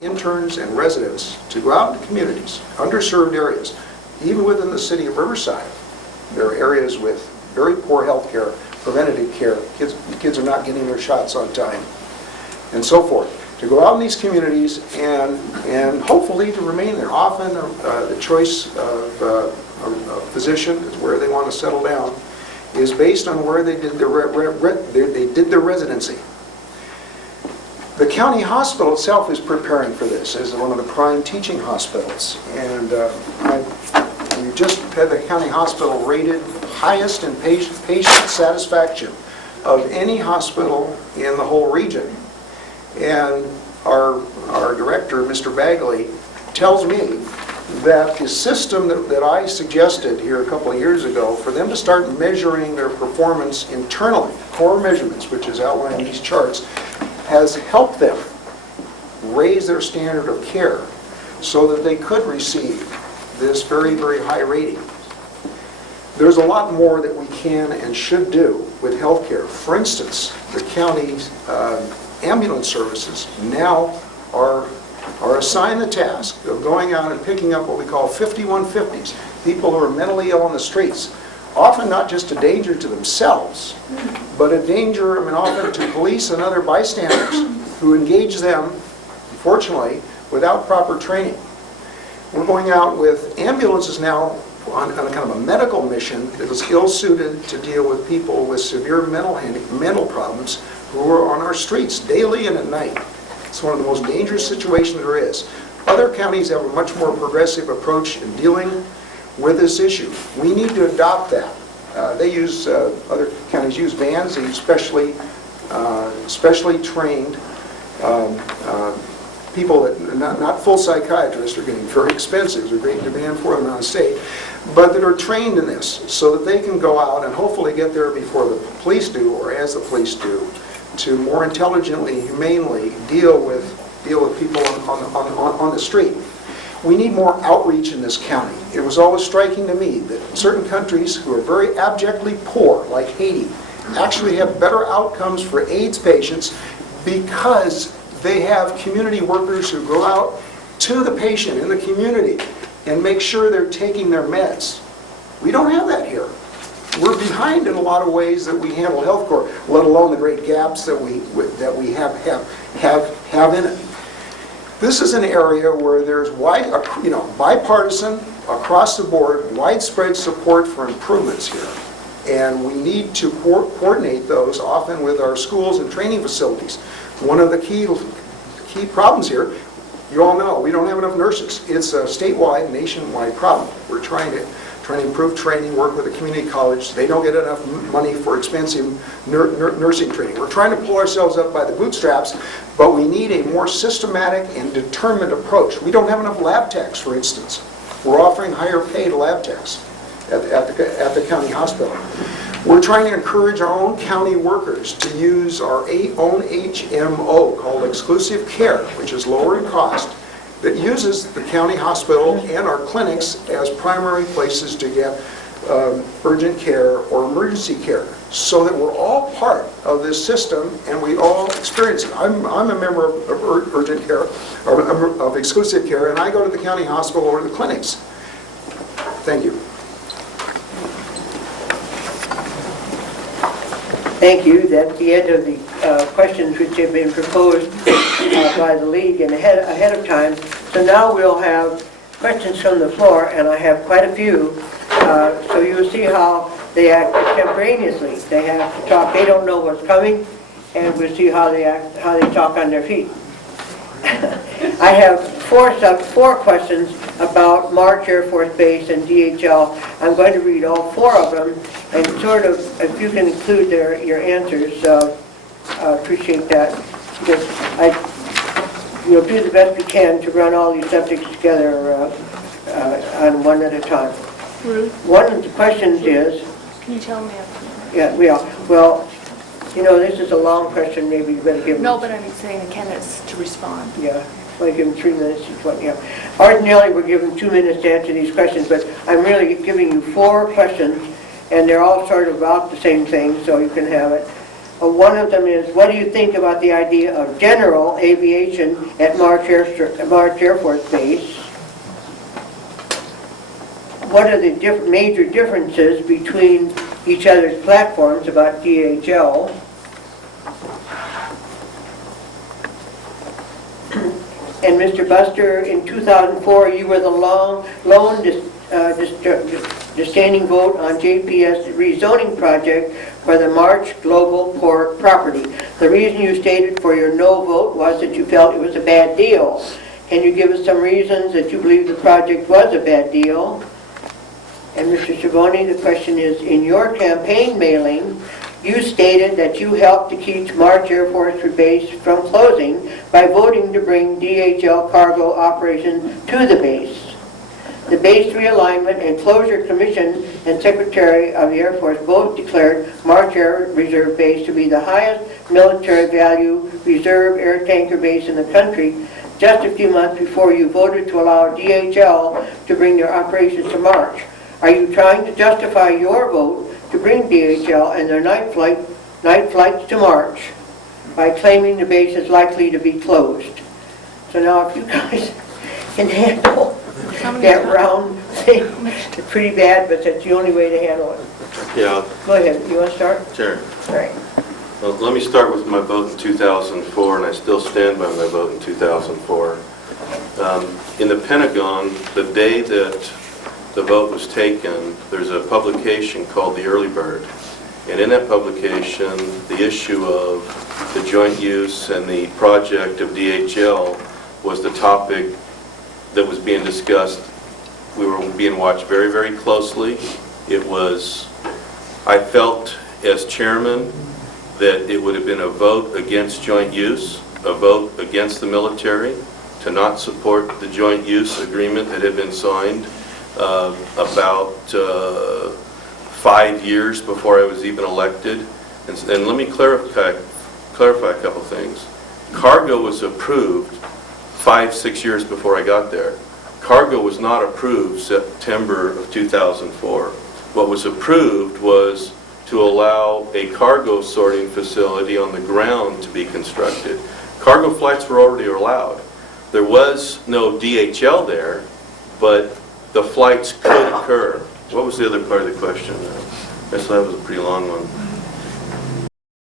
interns and residents to go out in communities, underserved areas, even within the city of Riverside. There are areas with very poor health care, preventative care, kids are not getting their shots on time, and so forth. To go out in these communities and hopefully to remain there. Often the choice of a physician is where they want to settle down is based on where they did their residency. The county hospital itself is preparing for this as one of the prime teaching hospitals, and we just had the county hospital rated highest in patient satisfaction of any hospital in the whole region. And our director, Mr. Bagley, tells me that the system that I suggested here a couple of years ago for them to start measuring their performance internally, core measurements, which is outlined in these charts, has helped them raise their standard of care so that they could receive this very, very high rating. There's a lot more that we can and should do with healthcare. For instance, the county's ambulance services now are assigned the task of going out and picking up what we call 5150s, people who are mentally ill on the streets, often not just a danger to themselves, but a danger, often to police and other bystanders who engage them, unfortunately, without proper training. We're going out with ambulances now on a kind of a medical mission that is ill-suited to deal with people with severe mental problems who are on our streets daily and at night. It's one of the most dangerous situations there is. Other counties have a much more progressive approach in dealing with this issue. We need to adopt that. Other counties use vans. They use specially trained people that not full psychiatrists are getting very expensive. There's a great demand for them out of state, but that are trained in this so that they can go out and hopefully get there before the police do or as the police do to more intelligently, humanely deal with people on the street. We need more outreach in this county. It was always striking to me that certain countries who are very abjectly poor, like Haiti, actually have better outcomes for AIDS patients because they have community workers who go out to the patient in the community and make sure they're taking their meds. We don't have that here. We're behind in a lot of ways that we handle healthcare, let alone the great gaps that we have in it. This is an area where there's bipartisan, across the board, widespread support for improvements here. And we need to coordinate those often with our schools and training facilities. One of the key problems here, you all know, we don't have enough nurses. It's a statewide, nationwide problem. We're trying to improve training, work with the community college. They don't get enough money for expensive nursing training. We're trying to pull ourselves up by the bootstraps, but we need a more systematic and determined approach. We don't have enough lab techs, for instance. We're offering higher paid lab techs at the county hospital. We're trying to encourage our own county workers to use our own HMO, called exclusive care, which is lower in cost, that uses the county hospital and our clinics as primary places to get urgent care or emergency care, so that we're all part of this system and we all experience it. I'm a member of urgent care, or of exclusive care, and I go to the county hospital or the clinics. Thank you. Thank you. That's the end of the questions which have been proposed by the League and ahead of time. So now we'll have questions from the floor, and I have quite a few. So you'll see how they act extemporaneously. They have to talk. They don't know what's coming, and we'll see how they act, how they talk on their feet. I have four questions about March Air Force Base and DHL. I'm going to read all four of them, and sort of, if you can include your answers, I appreciate that. Because we'll do the best we can to run all these subjects together on one at a time. Ruth? One of the questions is... Can you tell me? Yeah, we are. Well, this is a long question. Maybe you better give them... No, but I'm saying the candidates to respond. Yeah. I give them 3 minutes each one. Yeah. Ordinarily, we're given 2 minutes to answer these questions, but I'm really giving you 4 questions, and they're all sort of about the same thing, so you can have it. One of them is, what do you think about the idea of general aviation at March Air Force Base? What are the major differences between each other's platforms about DHL? And Mr. Buster, in 2004, you were the lone dissenting vote on JPS rezoning project for the March Global Port property. The reason you stated for your no vote was that you felt it was a bad deal. Can you give us some reasons that you believe the project was a bad deal? And Mr. Schiavone, the question is, in your campaign mailing, you stated that you helped to keep March Air Force Base from closing by voting to bring DHL cargo operations to the base. The Base Realignment and Closure Commission and Secretary of the Air Force both declared March Air Reserve Base to be the highest military value reserve air tanker base in the country just a few months before you voted to allow DHL to bring their operations to March. Are you trying to justify your vote to bring DHL and their night flights to March by claiming the base is likely to be closed? So now if you guys can handle that round thing, it's pretty bad, but that's the only way to handle it. Yeah, Go ahead, you want to start? sure. All right. Well, let me start with my vote in 2004, and I still stand by my vote in 2004. In the Pentagon, the day that the vote was taken, there's a publication called The Early Bird. And in that publication, the issue of the joint use and the project of DHL was the topic that was being discussed. We were being watched very, very closely. It was, I felt as chairman that it would have been a vote against joint use, a vote against the military, to not support the joint use agreement that had been signed about 5 years before I was even elected. And let me clarify a couple things. Cargo was approved 5-6 years before I got there. Cargo was not approved September of 2004. What was approved was to allow a cargo sorting facility on the ground to be constructed. Cargo flights were already allowed. There was no DHL there, but the flights could occur. What was the other part of the question? I guess that was a pretty long one.